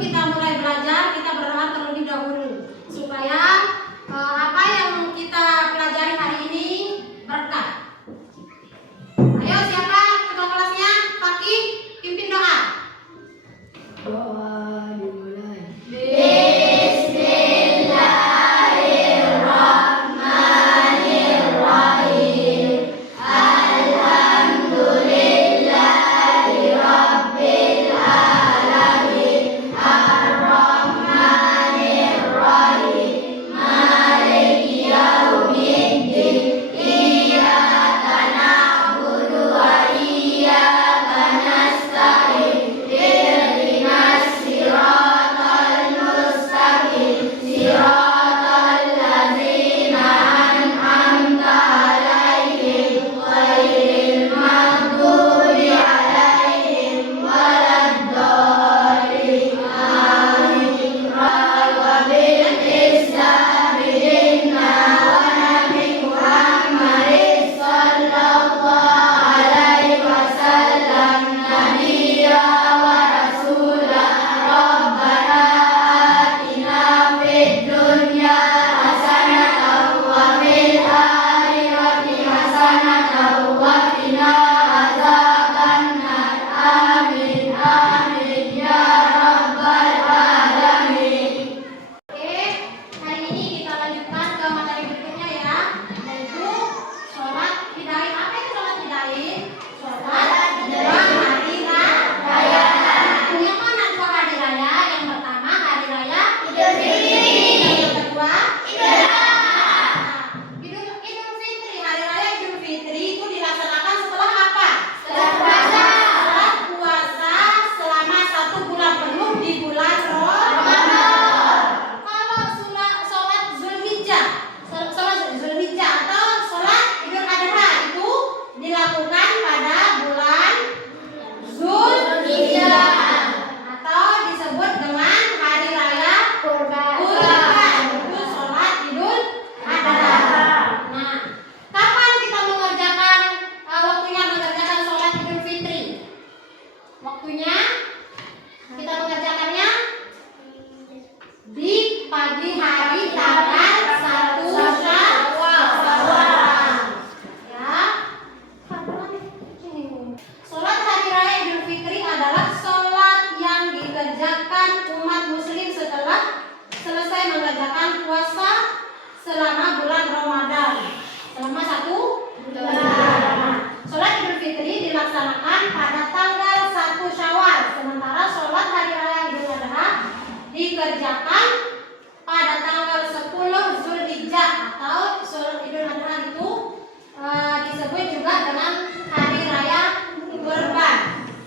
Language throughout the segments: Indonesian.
kita mulai belajar, kita berdoa terlebih dahulu supaya apa yang kita pelajari hari ini berkah. Ayo, siapa ketua kelasnya? Fakih, pimpin doa. Doa dimulai. Selama bulan Ramadan, selama 1 bulan. Sholat Idul Fitri dilaksanakan pada tanggal 1 Syawal, sementara sholat hari raya Idul Adha dikerjakan pada tanggal 10 Zulhijjah, atau sholat Idul Adha itu disebut juga dengan hari raya Kurban.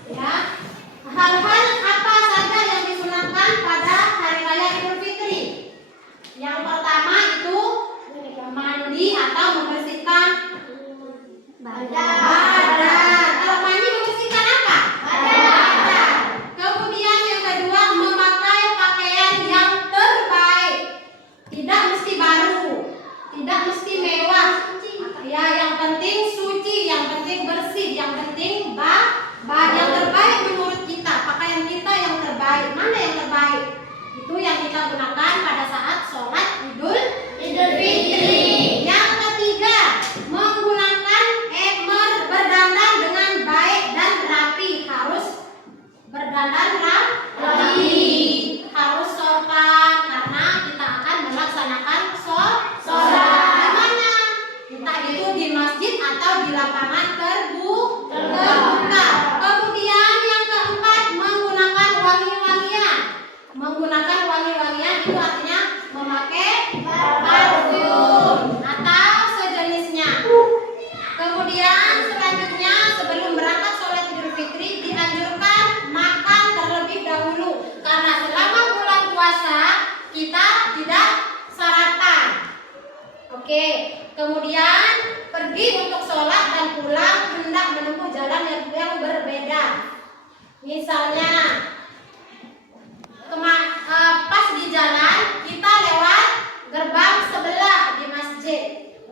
Ya, hal-hal apa saja yang disunahkan pada hari raya Idul Fitri? Yang pertama itu mandi atau membersihkan badan. Kalau mandi membersihkan apa? Badan. Kemudian yang kedua, memakai pakaian yang terbaik. Tidak mesti baru, tidak mesti mewah. Ya, yang penting suci, yang penting bersih, yang penting yang terbaik menurut kita. Pakaian kita yang terbaik. Mana yang terbaik? Itu yang kita gunakan pada saat sholat Idul Fitri. Yang ketiga, menggunakan berdandan dengan baik dan rapi. Harus berdandan rapi, harus sopan, karena kita akan melaksanakan sholat. Di mana? Entah itu di masjid atau di lapangan terbuka. Kemudian yang keempat, menggunakan wangi-wangian. Menggunakan wangi-wangian itu artinya memakai parfum atau sejenisnya. Kemudian selanjutnya, sebelum berangkat sholat Idul Fitri dianjurkan makan terlebih dahulu, karena selama bulan puasa kita tidak sarapan. Oke, kemudian pergi untuk sholat dan pulang hendak menempuh jalan yang berbeda. Misalnya pas di jalan kita lewat gerbang sebelah di masjid,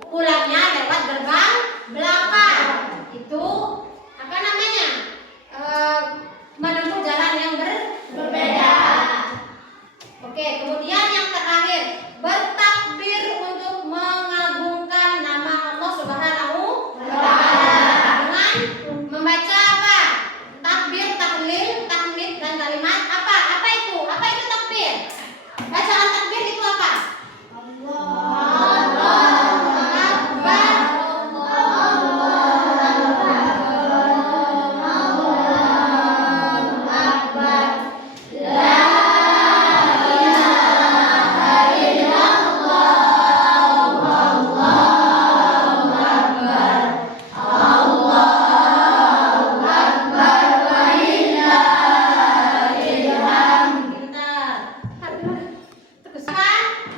pulangnya lewat gerbang belakang. Itu apa namanya? Menempuh jalan yang berbeda. Bacaan takbir itu apa?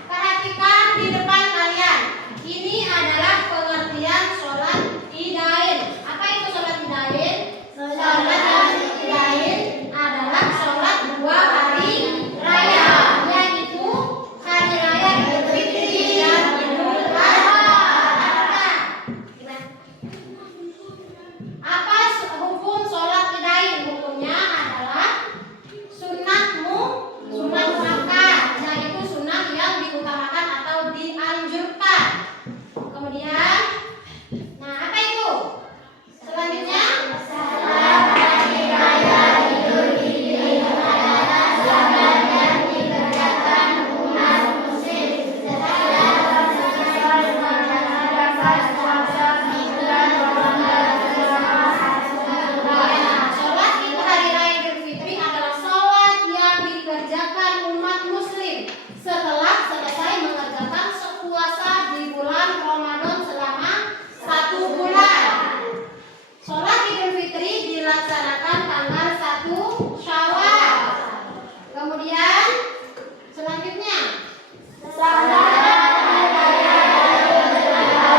Perhatikan di depan kalian. Ini adalah pengertian sholat idain. Apa itu sholat idain? Sholat idain adalah sholat 2 hari raya, yaitu hari raya Idul Fitri dan Idul Adha. Apa hukum sholat idain? Hukumnya adalah sunat muakkad, yaitu sunnah yang diutamakan atau dianjurkan. Kemudian, nah apa itu? Selanjutnya, salat hari raya Idul Fitri adalah salat yang dikerjakan umat muslim setelah selesai melaksanakan puasa di bulan Ramadan selama 1 bulan. Sholat itu hari raya Idul Fitri adalah sholat yang dikerjakan umat muslim setelah selesai mengerjakan puasa di bulan Ramadan selama 1 bulan. Sholat Idul Fitri dilaksanakan tanggal 1 Syawal. Kemudian selanjutnya, salat hari raya Idul Adha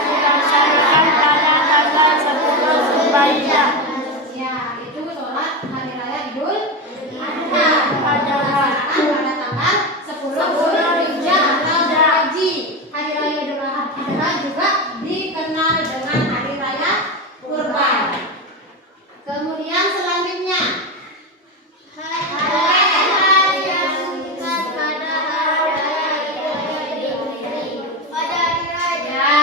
dilaksanakan pada tanggal 10 Zulhijjah. ya, itu sholat hari raya Idul Adha dilaksanakan pada tanggal 10 Zulhijjah atau Haji. Hari raya Idul Adha juga dikenal dengan hari raya Kurban. Kemudian selanjutnya, hari yang sunat pada hari raya Idul Fitri. Ya,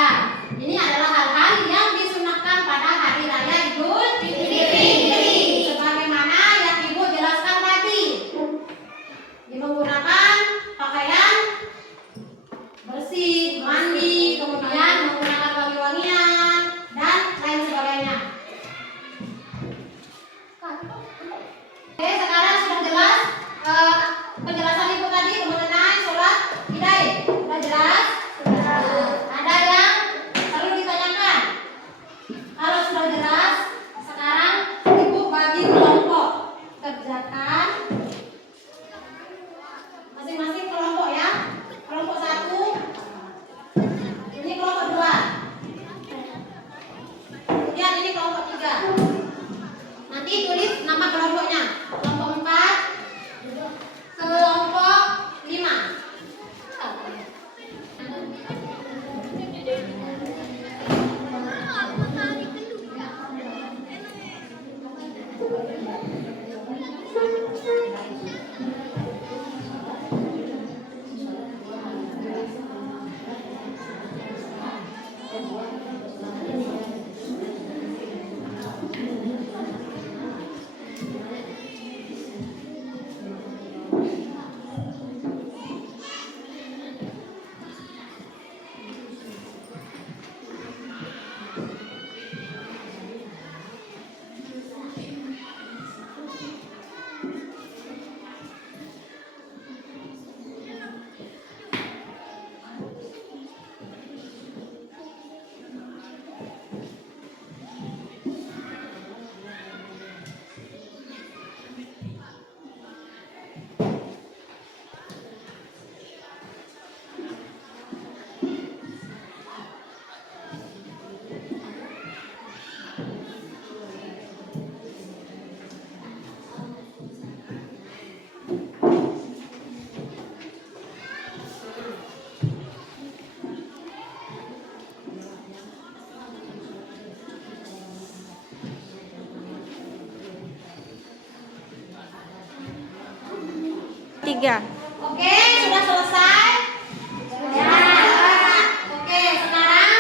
ini adalah hal-hal yang disunahkan pada hari raya Idul Fitri. Sebagaimana yang Ibu jelaskan tadi, menggunakan pakaian bersih, mandi, kemudian menggunakan wangi-wangian dan lain sebagainya. Oke, sekarang sudah jelas penjelasan Ibu tadi mengenai sholat idain. Sudah jelas? Ada yang perlu ditanyakan? Kalau sudah jelas, sekarang Ibu bagi kelompok. Kerjakan masing-masing kelompok ya. Kelompok 1, ini kelompok 2, kemudian ini kelompok 3. Nanti tulis nama kelompoknya. Kelompok 4, kelompok 5. Tiga. Oke, sudah selesai? Ya. Oke, sekarang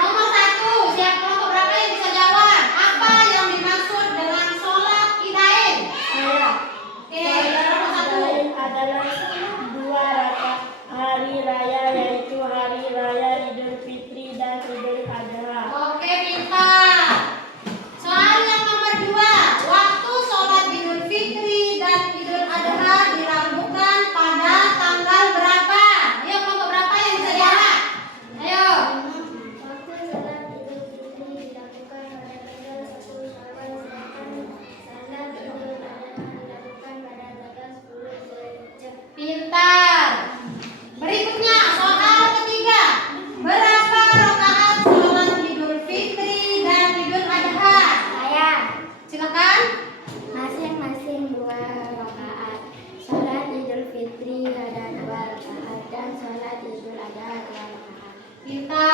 nomor 1. Siap kelompok berapa yang bisa jawab? Apa yang dimaksud dengan sholat idain? Oke, 2 rakaat. Salat Idul Fitri ada 2 rakaat dan salat Idul Adha 2 rakaat. Kita